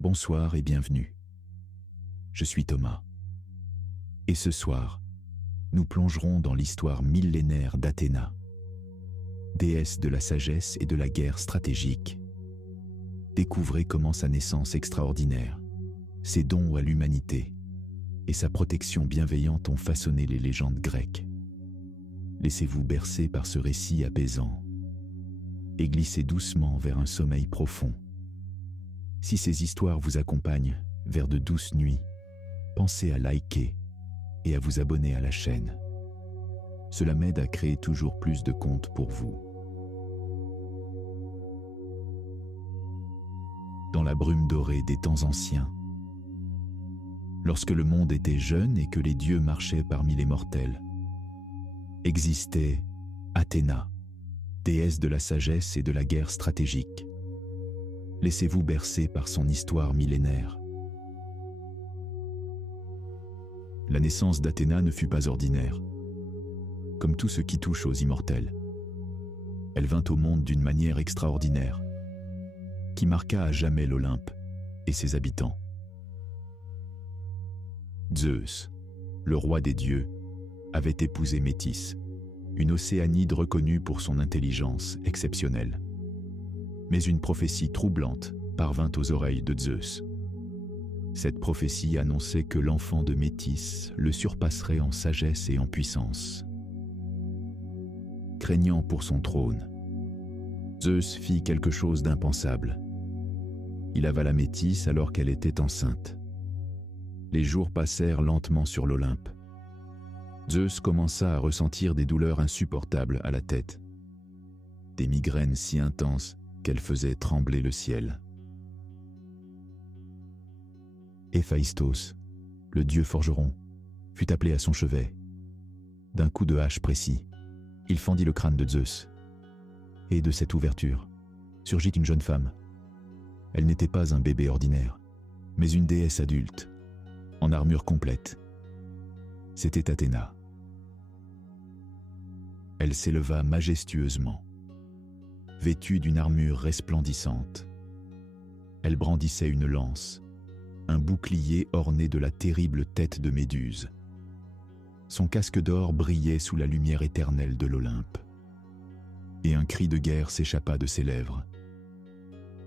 Bonsoir et bienvenue. Je suis Thomas. Et ce soir, nous plongerons dans l'histoire millénaire d'Athéna, déesse de la sagesse et de la guerre stratégique. Découvrez comment sa naissance extraordinaire, ses dons à l'humanité et sa protection bienveillante ont façonné les légendes grecques. Laissez-vous bercer par ce récit apaisant et glissez doucement vers un sommeil profond. Si ces histoires vous accompagnent vers de douces nuits, pensez à liker et à vous abonner à la chaîne. Cela m'aide à créer toujours plus de contes pour vous. Dans la brume dorée des temps anciens, lorsque le monde était jeune et que les dieux marchaient parmi les mortels, existait Athéna, déesse de la sagesse et de la guerre stratégique. Laissez-vous bercer par son histoire millénaire. La naissance d'Athéna ne fut pas ordinaire. Comme tout ce qui touche aux immortels, elle vint au monde d'une manière extraordinaire, qui marqua à jamais l'Olympe et ses habitants. Zeus, le roi des dieux, avait épousé Métis, une océanide reconnue pour son intelligence exceptionnelle. Mais une prophétie troublante parvint aux oreilles de Zeus. Cette prophétie annonçait que l'enfant de Métis le surpasserait en sagesse et en puissance. Craignant pour son trône, Zeus fit quelque chose d'impensable. Il avala Métis alors qu'elle était enceinte. Les jours passèrent lentement sur l'Olympe. Zeus commença à ressentir des douleurs insupportables à la tête, des migraines si intenses qu'elle faisait trembler le ciel. Héphaïstos, le dieu forgeron, fut appelé à son chevet. D'un coup de hache précis, il fendit le crâne de Zeus. Et de cette ouverture surgit une jeune femme. Elle n'était pas un bébé ordinaire, mais une déesse adulte, en armure complète. C'était Athéna. Elle s'éleva majestueusement, vêtue d'une armure resplendissante. Elle brandissait une lance, un bouclier orné de la terrible tête de Méduse. Son casque d'or brillait sous la lumière éternelle de l'Olympe. Et un cri de guerre s'échappa de ses lèvres,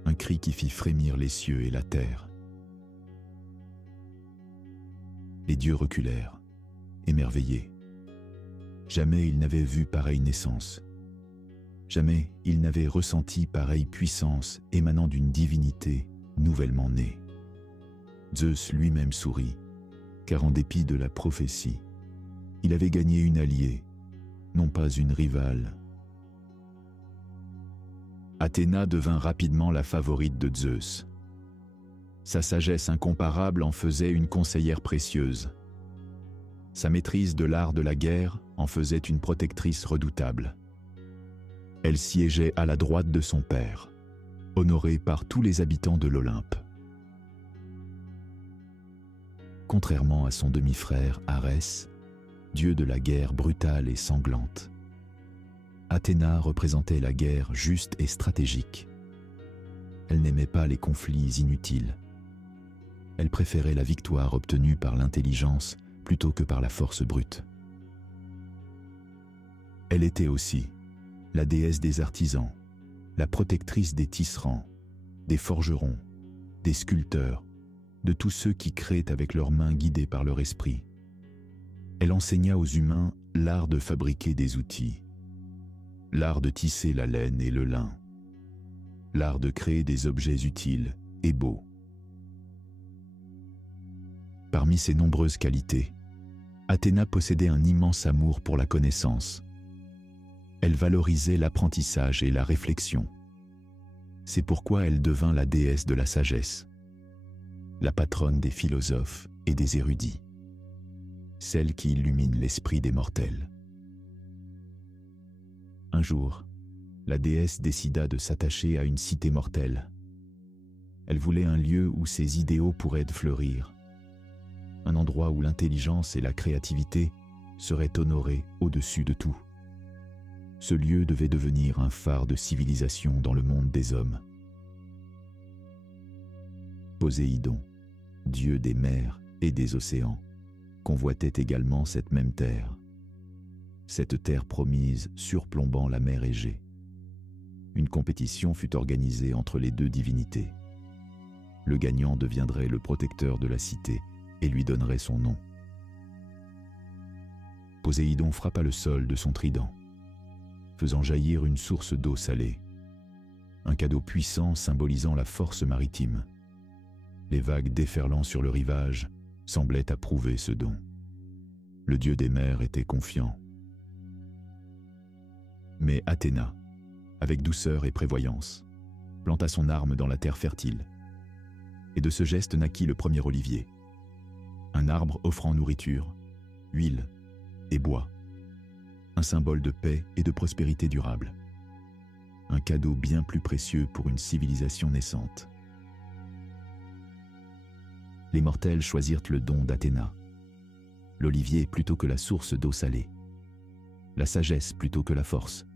un cri qui fit frémir les cieux et la terre. Les dieux reculèrent, émerveillés. Jamais ils n'avaient vu pareille naissance. Jamais ils n'avaient ressenti pareille puissance émanant d'une divinité nouvellement née. Zeus lui-même sourit, car en dépit de la prophétie, il avait gagné une alliée, non pas une rivale. Athéna devint rapidement la favorite de Zeus. Sa sagesse incomparable en faisait une conseillère précieuse. Sa maîtrise de l'art de la guerre en faisait une protectrice redoutable. Elle siégeait à la droite de son père, honorée par tous les habitants de l'Olympe. Contrairement à son demi-frère Arès, dieu de la guerre brutale et sanglante, Athéna représentait la guerre juste et stratégique. Elle n'aimait pas les conflits inutiles. Elle préférait la victoire obtenue par l'intelligence plutôt que par la force brute. Elle était aussi la déesse des artisans, la protectrice des tisserands, des forgerons, des sculpteurs, de tous ceux qui créent avec leurs mains guidées par leur esprit. Elle enseigna aux humains l'art de fabriquer des outils, l'art de tisser la laine et le lin, l'art de créer des objets utiles et beaux. Parmi ses nombreuses qualités, Athéna possédait un immense amour pour la connaissance. Elle valorisait l'apprentissage et la réflexion. C'est pourquoi elle devint la déesse de la sagesse, la patronne des philosophes et des érudits, celle qui illumine l'esprit des mortels. Un jour, la déesse décida de s'attacher à une cité mortelle. Elle voulait un lieu où ses idéaux pourraient fleurir, un endroit où l'intelligence et la créativité seraient honorées au-dessus de tout. Ce lieu devait devenir un phare de civilisation dans le monde des hommes. Poséidon, dieu des mers et des océans, convoitait également cette même terre. Cette terre promise surplombant la mer Égée. Une compétition fut organisée entre les deux divinités. Le gagnant deviendrait le protecteur de la cité et lui donnerait son nom. Poséidon frappa le sol de son trident, faisant jaillir une source d'eau salée. Un cadeau puissant symbolisant la force maritime. Les vagues déferlant sur le rivage semblaient approuver ce don. Le dieu des mers était confiant. Mais Athéna, avec douceur et prévoyance, planta son arme dans la terre fertile. Et de ce geste naquit le premier olivier. Un arbre offrant nourriture, huile et bois. Un symbole de paix et de prospérité durable. Un cadeau bien plus précieux pour une civilisation naissante. Les mortels choisirent le don d'Athéna. L'olivier plutôt que la source d'eau salée. La sagesse plutôt que la force.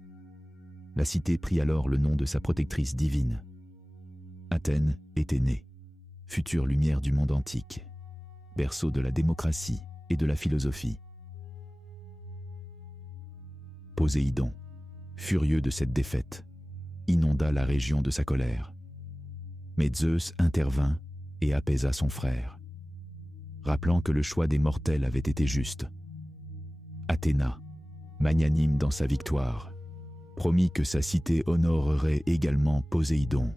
La cité prit alors le nom de sa protectrice divine. Athènes était née, future lumière du monde antique, berceau de la démocratie et de la philosophie. Poséidon, furieux de cette défaite, inonda la région de sa colère. Mais Zeus intervint et apaisa son frère, rappelant que le choix des mortels avait été juste. Athéna, magnanime dans sa victoire, promit que sa cité honorerait également Poséidon,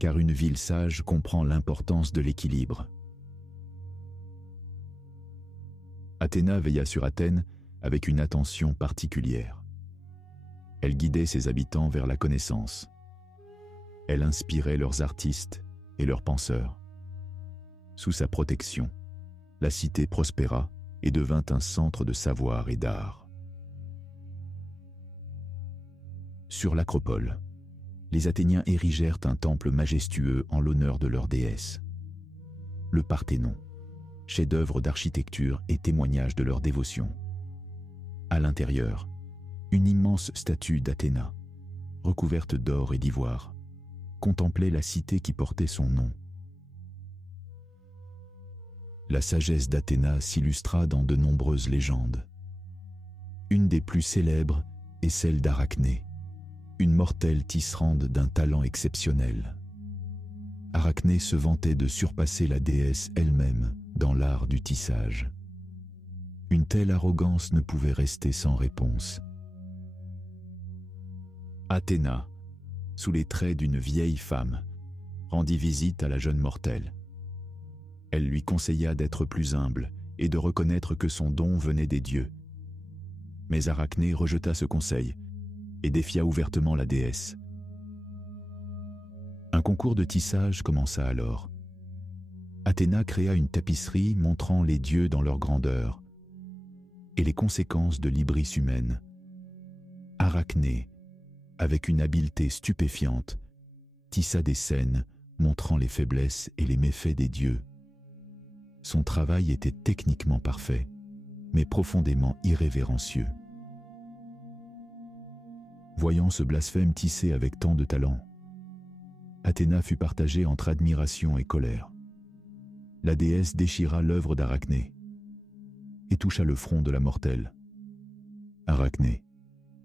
car une ville sage comprend l'importance de l'équilibre. Athéna veilla sur Athènes avec une attention particulière. Elle guidait ses habitants vers la connaissance. Elle inspirait leurs artistes et leurs penseurs. Sous sa protection, la cité prospéra et devint un centre de savoir et d'art. Sur l'acropole, les Athéniens érigèrent un temple majestueux en l'honneur de leur déesse. Le Parthénon, chef-d'œuvre d'architecture et témoignage de leur dévotion. À l'intérieur, une immense statue d'Athéna, recouverte d'or et d'ivoire, contemplait la cité qui portait son nom. La sagesse d'Athéna s'illustra dans de nombreuses légendes. Une des plus célèbres est celle d'Arachné, une mortelle tisserande d'un talent exceptionnel. Arachné se vantait de surpasser la déesse elle-même dans l'art du tissage. Une telle arrogance ne pouvait rester sans réponse. Athéna, sous les traits d'une vieille femme, rendit visite à la jeune mortelle. Elle lui conseilla d'être plus humble et de reconnaître que son don venait des dieux. Mais Arachné rejeta ce conseil et défia ouvertement la déesse. Un concours de tissage commença alors. Athéna créa une tapisserie montrant les dieux dans leur grandeur et les conséquences de l'hybris humaine. Arachné, avec une habileté stupéfiante, tissa des scènes montrant les faiblesses et les méfaits des dieux. Son travail était techniquement parfait, mais profondément irrévérencieux. Voyant ce blasphème tissé avec tant de talent, Athéna fut partagée entre admiration et colère. La déesse déchira l'œuvre d'Arachné et toucha le front de la mortelle. Arachné,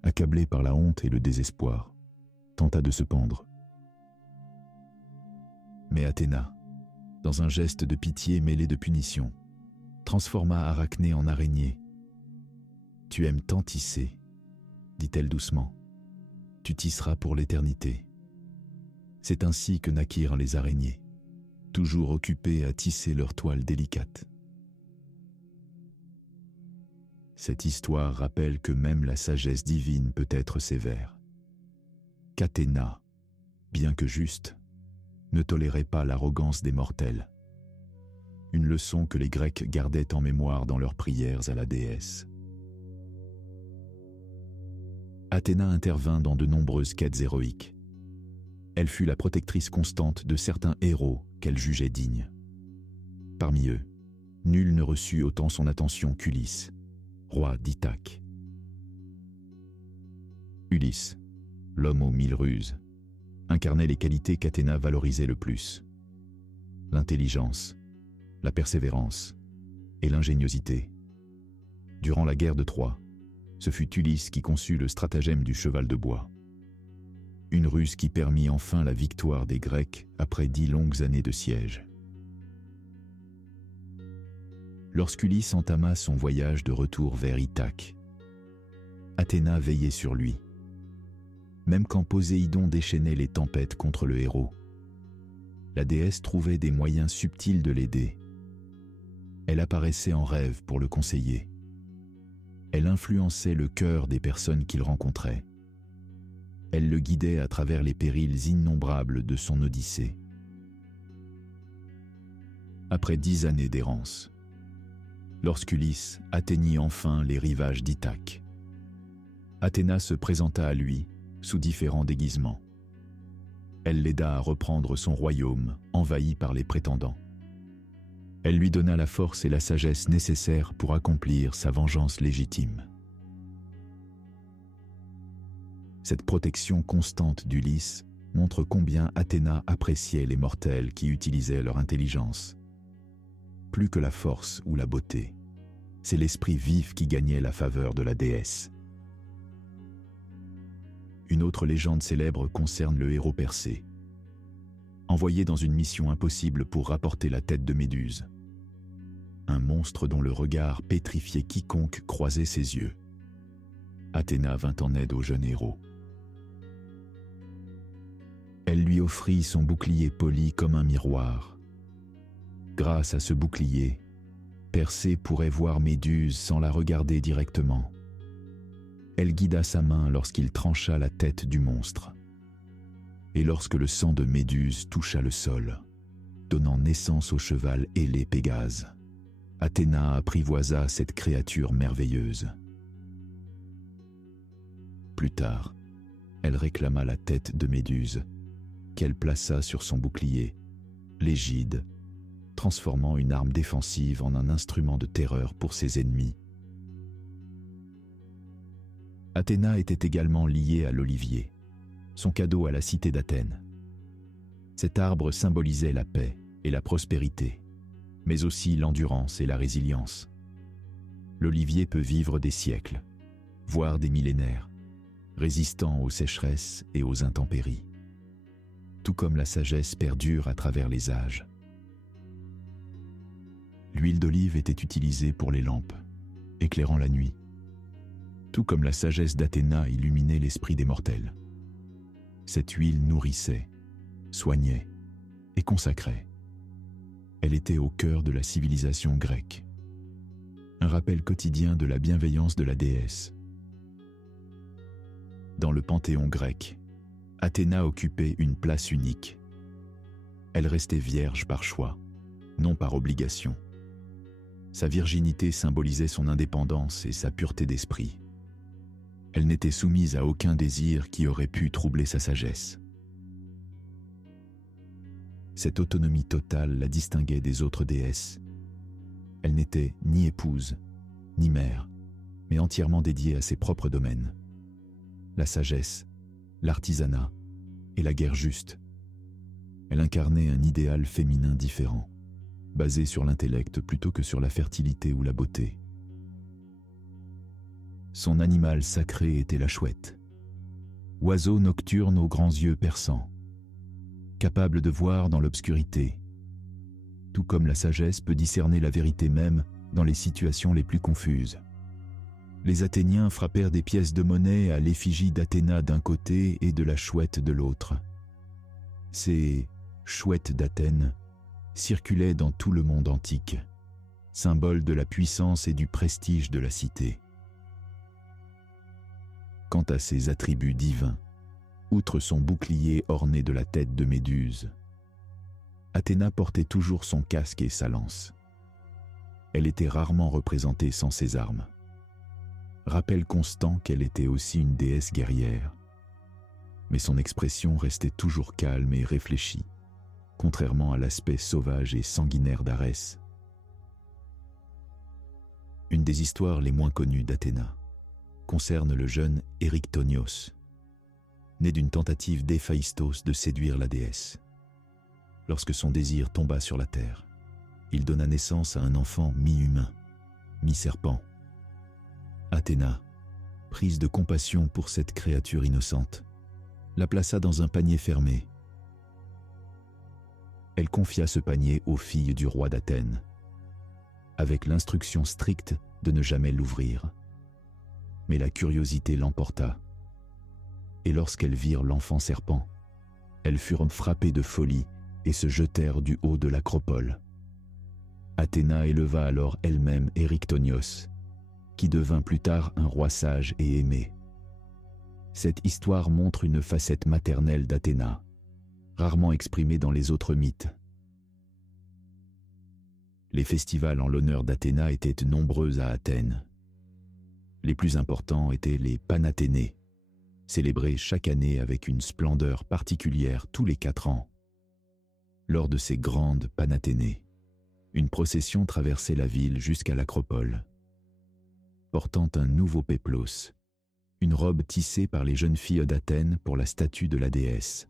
accablé par la honte et le désespoir, tenta de se pendre. Mais Athéna, dans un geste de pitié mêlé de punition, transforma Arachné en araignée. « Tu aimes tant tisser, dit-elle doucement. Tu tisseras pour l'éternité. » C'est ainsi que naquirent les araignées, toujours occupées à tisser leur toile délicate. Cette histoire rappelle que même la sagesse divine peut être sévère. Qu'Athéna, bien que juste, ne tolérait pas l'arrogance des mortels. Une leçon que les Grecs gardaient en mémoire dans leurs prières à la déesse. Athéna intervint dans de nombreuses quêtes héroïques. Elle fut la protectrice constante de certains héros qu'elle jugeait dignes. Parmi eux, nul ne reçut autant son attention qu'Ulysse, roi d'Ithaque. Ulysse, l'homme aux 1000 ruses, incarnait les qualités qu'Athéna valorisait le plus. l'intelligence, la persévérance et l'ingéniosité. Durant la guerre de Troie, ce fut Ulysse qui conçut le stratagème du cheval de bois. Une ruse qui permit enfin la victoire des Grecs après 10 longues années de siège. Lorsqu'Ulysse entama son voyage de retour vers Ithaque, Athéna veillait sur lui. Même quand Poséidon déchaînait les tempêtes contre le héros, la déesse trouvait des moyens subtils de l'aider. Elle apparaissait en rêve pour le conseiller. Elle influençait le cœur des personnes qu'il rencontrait. Elle le guidait à travers les périls innombrables de son odyssée. Après 10 années d'errance, lorsqu'Ulysse atteignit enfin les rivages d'Ithaque, Athéna se présenta à lui sous différents déguisements. Elle l'aida à reprendre son royaume envahi par les prétendants. Elle lui donna la force et la sagesse nécessaires pour accomplir sa vengeance légitime. Cette protection constante d'Ulysse montre combien Athéna appréciait les mortels qui utilisaient leur intelligence. Plus que la force ou la beauté, c'est l'esprit vif qui gagnait la faveur de la déesse. Une autre légende célèbre concerne le héros Persée, envoyé dans une mission impossible pour rapporter la tête de Méduse, un monstre dont le regard pétrifiait quiconque croisait ses yeux. Athéna vint en aide au jeune héros. Elle lui offrit son bouclier poli comme un miroir. Grâce à ce bouclier, Persée pourrait voir Méduse sans la regarder directement. Elle guida sa main lorsqu'il trancha la tête du monstre. Et lorsque le sang de Méduse toucha le sol, donnant naissance au cheval ailé Pégase, Athéna apprivoisa cette créature merveilleuse. Plus tard, elle réclama la tête de Méduse, qu'elle plaça sur son bouclier, l'égide, transformant une arme défensive en un instrument de terreur pour ses ennemis. Athéna était également liée à l'olivier, son cadeau à la cité d'Athènes. Cet arbre symbolisait la paix et la prospérité, mais aussi l'endurance et la résilience. L'olivier peut vivre des siècles, voire des millénaires, résistant aux sécheresses et aux intempéries. Tout comme la sagesse perdure à travers les âges. L'huile d'olive était utilisée pour les lampes, éclairant la nuit. Tout comme la sagesse d'Athéna illuminait l'esprit des mortels. Cette huile nourrissait, soignait et consacrait. Elle était au cœur de la civilisation grecque. Un rappel quotidien de la bienveillance de la déesse. Dans le panthéon grec, Athéna occupait une place unique. Elle restait vierge par choix, non par obligation. Sa virginité symbolisait son indépendance et sa pureté d'esprit. Elle n'était soumise à aucun désir qui aurait pu troubler sa sagesse. Cette autonomie totale la distinguait des autres déesses. Elle n'était ni épouse, ni mère, mais entièrement dédiée à ses propres domaines. La sagesse, l'artisanat et la guerre juste. Elle incarnait un idéal féminin différent, basé sur l'intellect plutôt que sur la fertilité ou la beauté. Son animal sacré était la chouette, oiseau nocturne aux grands yeux perçants, capable de voir dans l'obscurité, tout comme la sagesse peut discerner la vérité même dans les situations les plus confuses. Les Athéniens frappèrent des pièces de monnaie à l'effigie d'Athéna d'un côté et de la chouette de l'autre. Ces chouettes d'Athènes circulaient dans tout le monde antique, symbole de la puissance et du prestige de la cité. Quant à ses attributs divins, outre son bouclier orné de la tête de Méduse, Athéna portait toujours son casque et sa lance. Elle était rarement représentée sans ses armes. Rappel constant qu'elle était aussi une déesse guerrière. Mais son expression restait toujours calme et réfléchie, contrairement à l'aspect sauvage et sanguinaire d'Arès. Une des histoires les moins connues d'Athéna concerne le jeune Érictonios, né d'une tentative d'Héphaïstos de séduire la déesse. Lorsque son désir tomba sur la terre, il donna naissance à un enfant mi-humain, mi-serpent. Athéna, prise de compassion pour cette créature innocente, la plaça dans un panier fermé. Elle confia ce panier aux filles du roi d'Athènes, avec l'instruction stricte de ne jamais l'ouvrir. Mais la curiosité l'emporta, et lorsqu'elles virent l'enfant serpent, elles furent frappées de folie et se jetèrent du haut de l'acropole. Athéna éleva alors elle-même Érictonios, qui devint plus tard un roi sage et aimé. Cette histoire montre une facette maternelle d'Athéna, rarement exprimée dans les autres mythes. Les festivals en l'honneur d'Athéna étaient nombreux à Athènes. Les plus importants étaient les Panathénées, célébrés chaque année avec une splendeur particulière tous les 4 ans. Lors de ces grandes Panathénées, une procession traversait la ville jusqu'à l'acropole, portant un nouveau péplos, une robe tissée par les jeunes filles d'Athènes pour la statue de la déesse.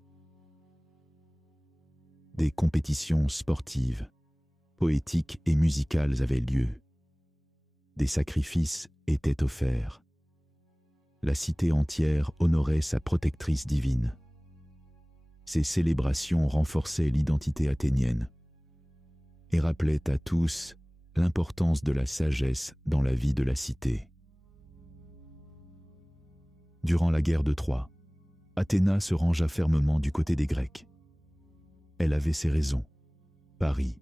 Des compétitions sportives, poétiques et musicales avaient lieu. Des sacrifices étaient offerts. La cité entière honorait sa protectrice divine. Ces célébrations renforçaient l'identité athénienne et rappelaient à tous l'importance de la sagesse dans la vie de la cité. Durant la guerre de Troie, Athéna se rangea fermement du côté des Grecs. Elle avait ses raisons. Paris,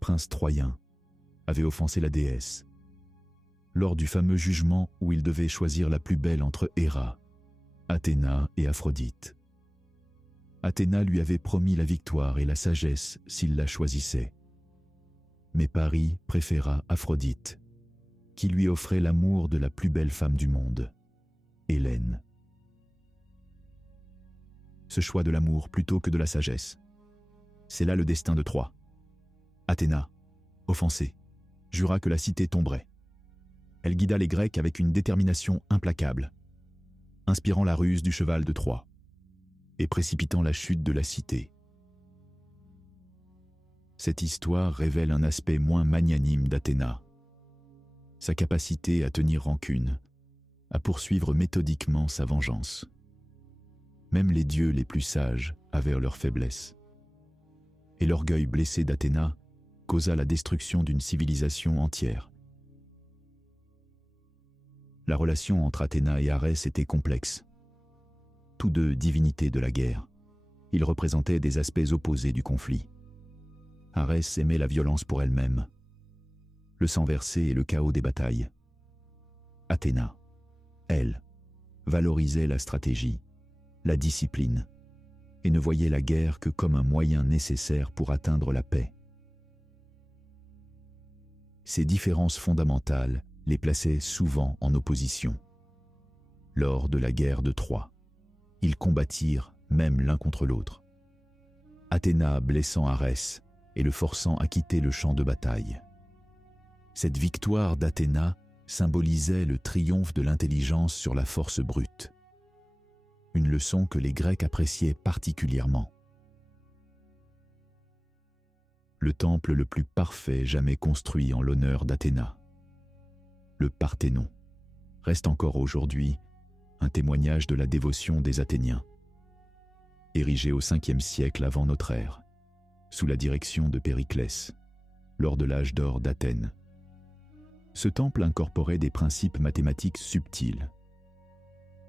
prince troyen, avait offensé la déesse. Lors du fameux jugement où il devait choisir la plus belle entre Héra, Athéna et Aphrodite. Athéna lui avait promis la victoire et la sagesse s'il la choisissait. Mais Paris préféra Aphrodite, qui lui offrait l'amour de la plus belle femme du monde, Hélène. Ce choix de l'amour plutôt que de la sagesse, c'est là le destin de Troie. Athéna, offensée, jura que la cité tomberait. Elle guida les Grecs avec une détermination implacable, inspirant la ruse du cheval de Troie et précipitant la chute de la cité. Cette histoire révèle un aspect moins magnanime d'Athéna, sa capacité à tenir rancune, à poursuivre méthodiquement sa vengeance. Même les dieux les plus sages avaient leur faiblesse. Et l'orgueil blessé d'Athéna causa la destruction d'une civilisation entière. La relation entre Athéna et Arès était complexe. Tous deux divinités de la guerre, ils représentaient des aspects opposés du conflit. Arès aimait la violence pour elle-même, le sang versé et le chaos des batailles. Athéna, elle, valorisait la stratégie, la discipline, et ne voyait la guerre que comme un moyen nécessaire pour atteindre la paix. Ces différences fondamentales les plaçaient souvent en opposition. Lors de la guerre de Troie, ils combattirent même l'un contre l'autre. Athéna blessant Arès et le forçant à quitter le champ de bataille. Cette victoire d'Athéna symbolisait le triomphe de l'intelligence sur la force brute. Une leçon que les Grecs appréciaient particulièrement. Le temple le plus parfait jamais construit en l'honneur d'Athéna, le Parthénon, reste encore aujourd'hui un témoignage de la dévotion des Athéniens. Érigé au 5e siècle avant notre ère, sous la direction de Périclès, lors de l'âge d'or d'Athènes. Ce temple incorporait des principes mathématiques subtils,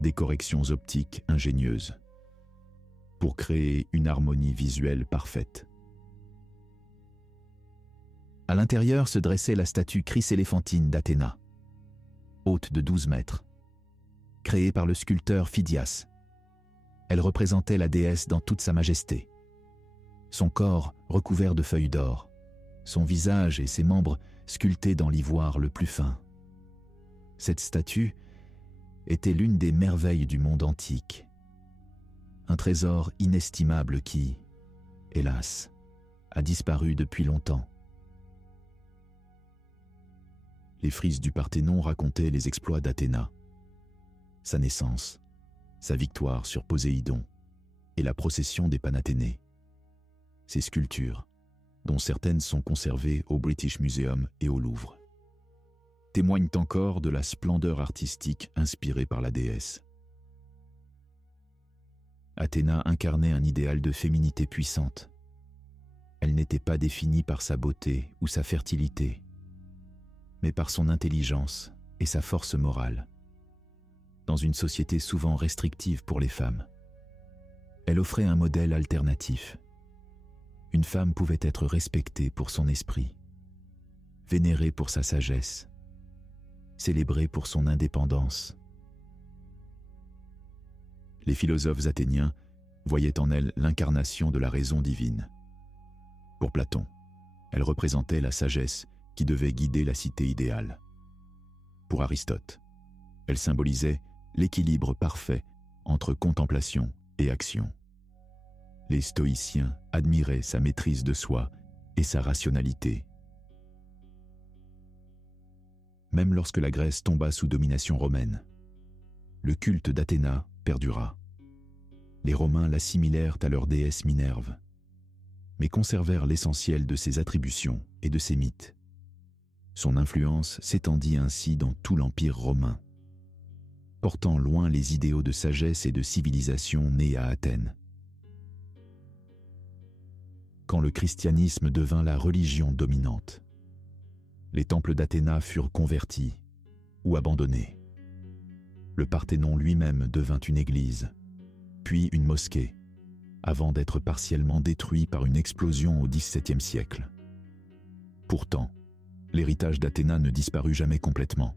des corrections optiques ingénieuses, pour créer une harmonie visuelle parfaite. À l'intérieur se dressait la statue chryséléphantine d'Athéna, haute de 12 mètres, créée par le sculpteur Phidias. Elle représentait la déesse dans toute sa majesté. Son corps recouvert de feuilles d'or, son visage et ses membres sculptés dans l'ivoire le plus fin. Cette statue était l'une des merveilles du monde antique, un trésor inestimable qui, hélas, a disparu depuis longtemps. Les frises du Parthénon racontaient les exploits d'Athéna, sa naissance, sa victoire sur Poséidon et la procession des Panathénées. ses sculptures, dont certaines sont conservées au British Museum et au Louvre, témoignent encore de la splendeur artistique inspirée par la déesse. Athéna incarnait un idéal de féminité puissante. Elle n'était pas définie par sa beauté ou sa fertilité, mais par son intelligence et sa force morale. Dans une société souvent restrictive pour les femmes, elle offrait un modèle alternatif. Une femme pouvait être respectée pour son esprit, vénérée pour sa sagesse, célébrée pour son indépendance. Les philosophes athéniens voyaient en elle l'incarnation de la raison divine. Pour Platon, elle représentait la sagesse qui devait guider la cité idéale. Pour Aristote, elle symbolisait l'équilibre parfait entre contemplation et action. Les stoïciens admiraient sa maîtrise de soi et sa rationalité. Même lorsque la Grèce tomba sous domination romaine, le culte d'Athéna perdura. Les Romains l'assimilèrent à leur déesse Minerve, mais conservèrent l'essentiel de ses attributions et de ses mythes. Son influence s'étendit ainsi dans tout l'Empire romain, portant loin les idéaux de sagesse et de civilisation nés à Athènes. Quand le christianisme devint la religion dominante, les temples d'Athéna furent convertis ou abandonnés. Le Parthénon lui-même devint une église, puis une mosquée, avant d'être partiellement détruit par une explosion au XVIIe siècle. Pourtant, l'héritage d'Athéna ne disparut jamais complètement.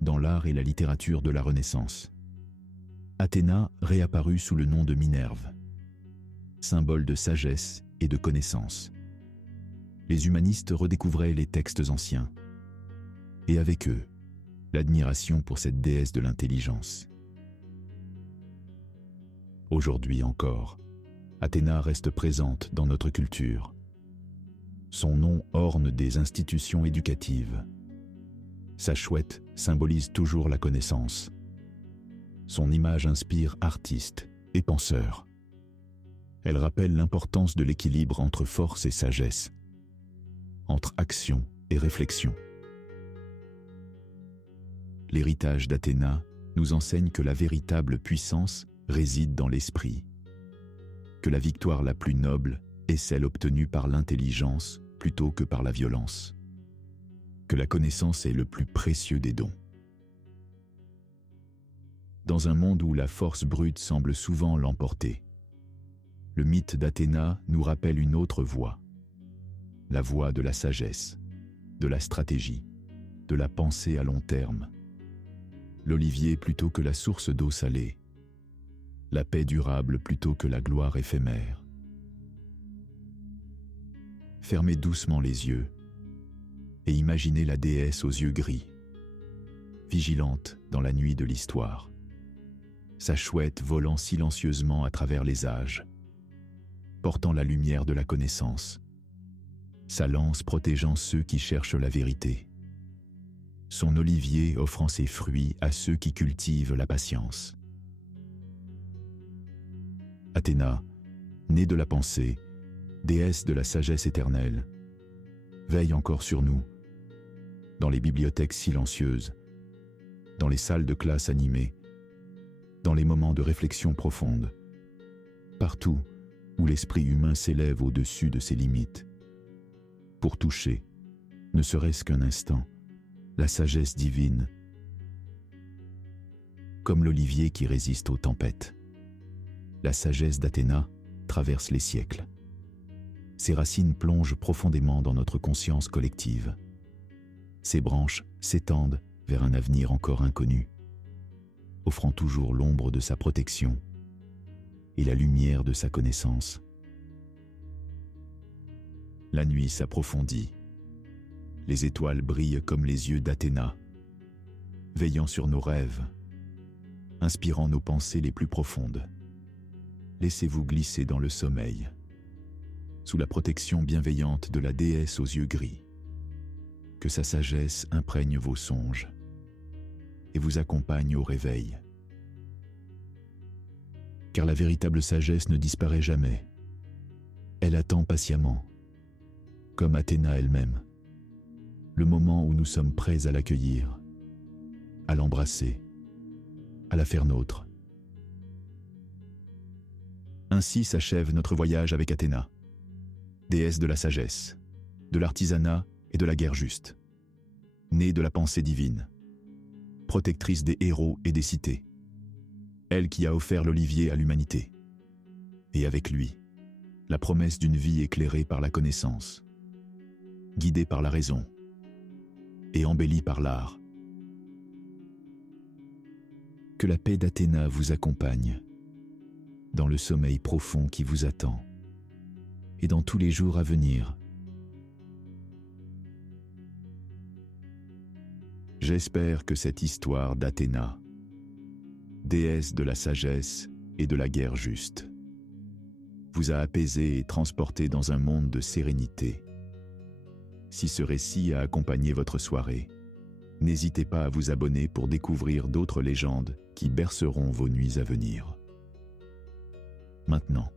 Dans l'art et la littérature de la Renaissance, Athéna réapparut sous le nom de Minerve, symbole de sagesse et de connaissance. Les humanistes redécouvraient les textes anciens, et avec eux, l'admiration pour cette déesse de l'intelligence. Aujourd'hui encore, Athéna reste présente dans notre culture. Son nom orne des institutions éducatives. Sa chouette symbolise toujours la connaissance. Son image inspire artistes et penseurs. Elle rappelle l'importance de l'équilibre entre force et sagesse, entre action et réflexion. L'héritage d'Athéna nous enseigne que la véritable puissance réside dans l'esprit, que la victoire la plus noble est celle obtenue par l'intelligence plutôt que par la violence, que la connaissance est le plus précieux des dons. Dans un monde où la force brute semble souvent l'emporter, le mythe d'Athéna nous rappelle une autre voie, la voie de la sagesse, de la stratégie, de la pensée à long terme, l'olivier plutôt que la source d'eau salée, la paix durable plutôt que la gloire éphémère. Fermez doucement les yeux et imaginez la déesse aux yeux gris, vigilante dans la nuit de l'histoire, sa chouette volant silencieusement à travers les âges, portant la lumière de la connaissance, sa lance protégeant ceux qui cherchent la vérité, son olivier offrant ses fruits à ceux qui cultivent la patience. Athéna, née de la pensée, déesse de la sagesse éternelle, veille encore sur nous, dans les bibliothèques silencieuses, dans les salles de classe animées, dans les moments de réflexion profonde, partout où l'esprit humain s'élève au-dessus de ses limites, pour toucher, ne serait-ce qu'un instant, la sagesse divine, comme l'olivier qui résiste aux tempêtes. La sagesse d'Athéna traverse les siècles. Ses racines plongent profondément dans notre conscience collective. Ses branches s'étendent vers un avenir encore inconnu, offrant toujours l'ombre de sa protection et la lumière de sa connaissance. La nuit s'approfondit. Les étoiles brillent comme les yeux d'Athéna, veillant sur nos rêves, inspirant nos pensées les plus profondes. Laissez-vous glisser dans le sommeil, sous la protection bienveillante de la déesse aux yeux gris. Que sa sagesse imprègne vos songes et vous accompagne au réveil. car la véritable sagesse ne disparaît jamais. Elle attend patiemment, comme Athéna elle-même, le moment où nous sommes prêts à l'accueillir, à l'embrasser, à la faire nôtre. Ainsi s'achève notre voyage avec Athéna, déesse de la sagesse, de l'artisanat et de la guerre juste, née de la pensée divine, protectrice des héros et des cités, elle qui a offert l'olivier à l'humanité, et avec lui, la promesse d'une vie éclairée par la connaissance, guidée par la raison et embellie par l'art. Que la paix d'Athéna vous accompagne dans le sommeil profond qui vous attend et dans tous les jours à venir. J'espère que cette histoire d'Athéna, déesse de la sagesse et de la guerre juste, vous a apaisé et transporté dans un monde de sérénité. Si ce récit a accompagné votre soirée, n'hésitez pas à vous abonner pour découvrir d'autres légendes qui berceront vos nuits à venir. Maintenant,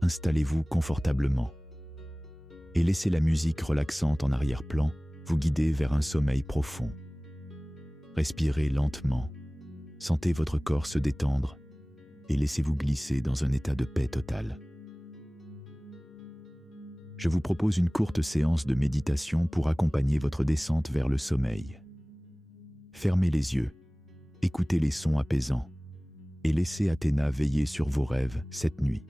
installez-vous confortablement et laissez la musique relaxante en arrière-plan vous guider vers un sommeil profond. Respirez lentement, sentez votre corps se détendre et laissez-vous glisser dans un état de paix totale. Je vous propose une courte séance de méditation pour accompagner votre descente vers le sommeil. Fermez les yeux, écoutez les sons apaisants et laissez Athéna veiller sur vos rêves cette nuit.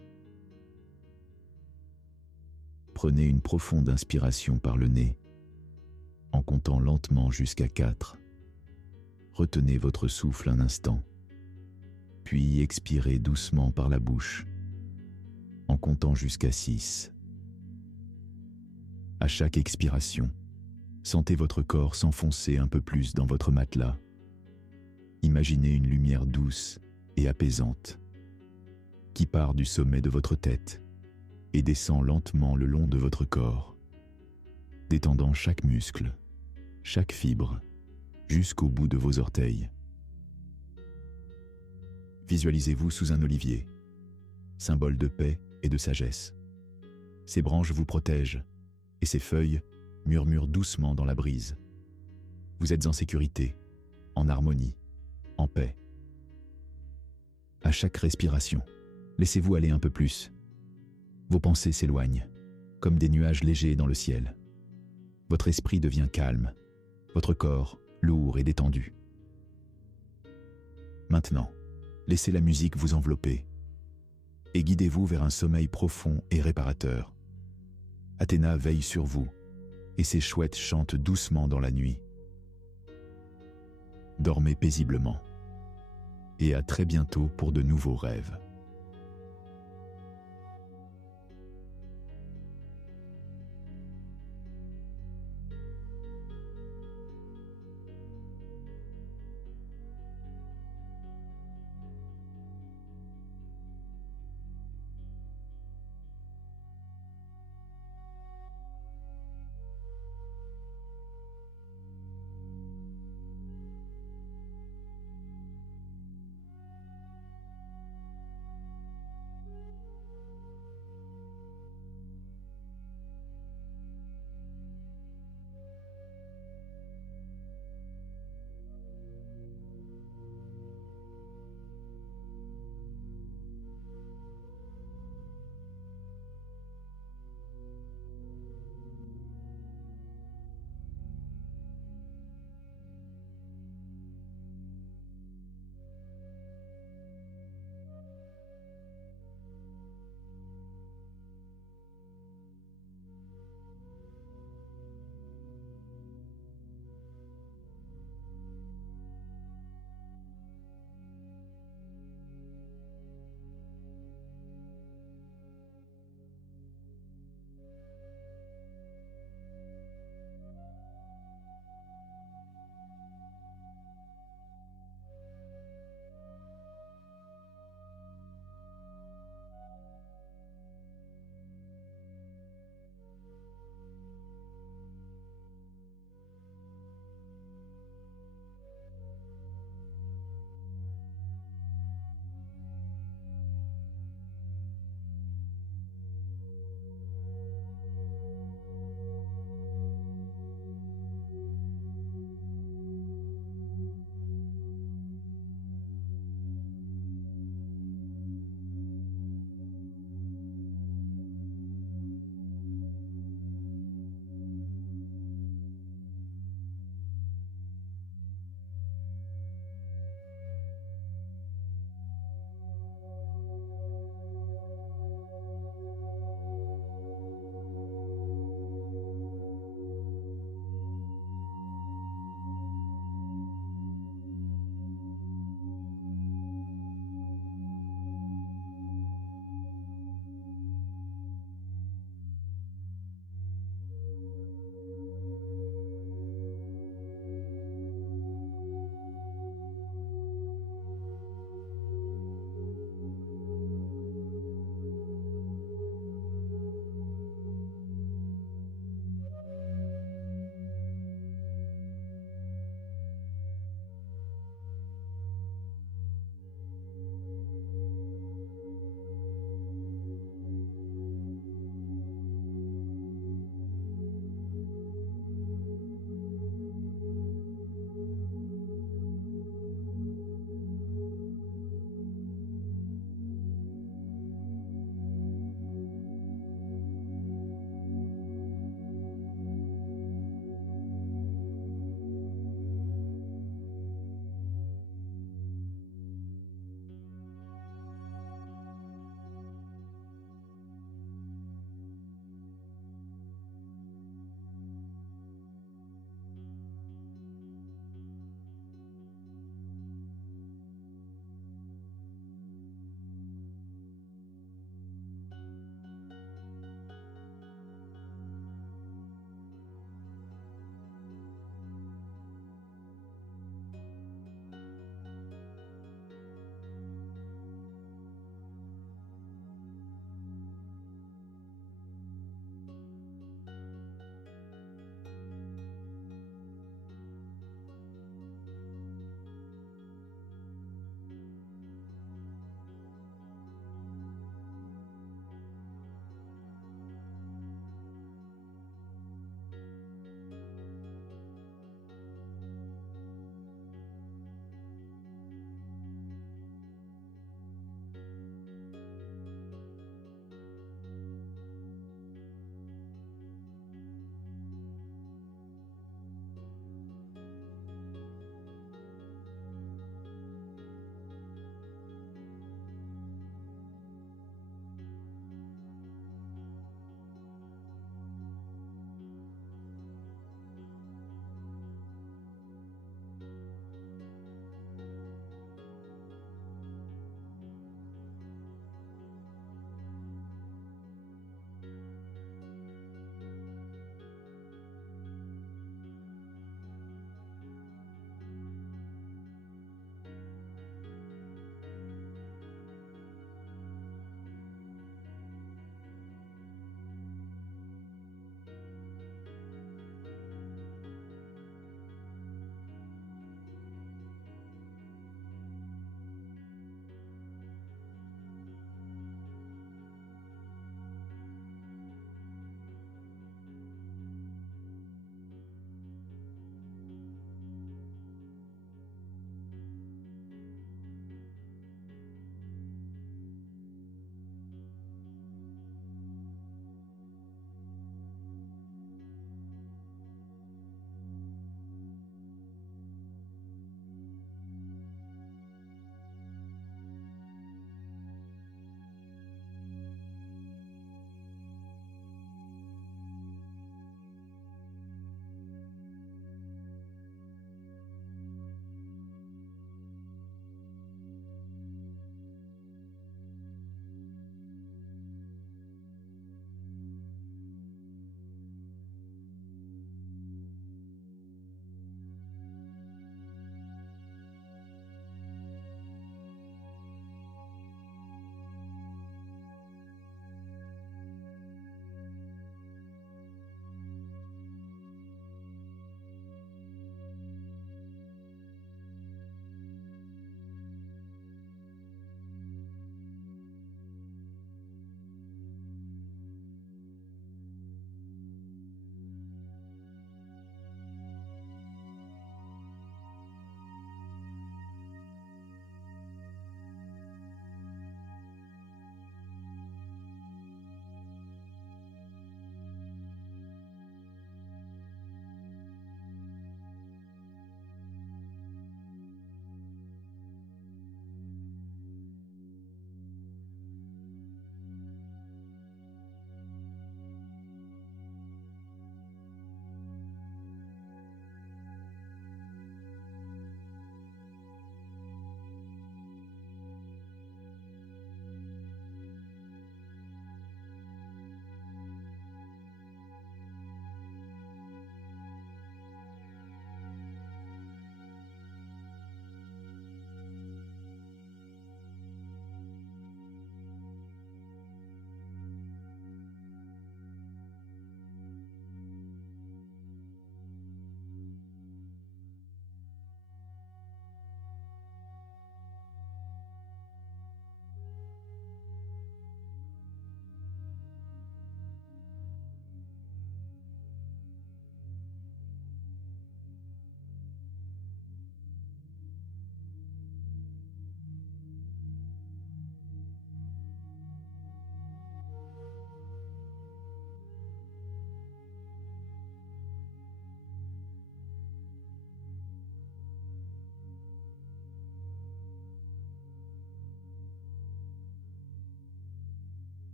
Prenez une profonde inspiration par le nez, en comptant lentement jusqu'à 4. Retenez votre souffle un instant, puis expirez doucement par la bouche, en comptant jusqu'à 6. À chaque expiration, sentez votre corps s'enfoncer un peu plus dans votre matelas. Imaginez une lumière douce et apaisante qui part du sommet de votre tête et descend lentement le long de votre corps, détendant chaque muscle, chaque fibre, jusqu'au bout de vos orteils. Visualisez-vous sous un olivier, symbole de paix et de sagesse. Ses branches vous protègent et ses feuilles murmurent doucement dans la brise. Vous êtes en sécurité, en harmonie, en paix. À chaque respiration, laissez-vous aller un peu plus. Vos pensées s'éloignent, comme des nuages légers dans le ciel. Votre esprit devient calme, votre corps lourd et détendu. Maintenant, laissez la musique vous envelopper et guidez-vous vers un sommeil profond et réparateur. Athéna veille sur vous et ses chouettes chantent doucement dans la nuit. Dormez paisiblement et à très bientôt pour de nouveaux rêves.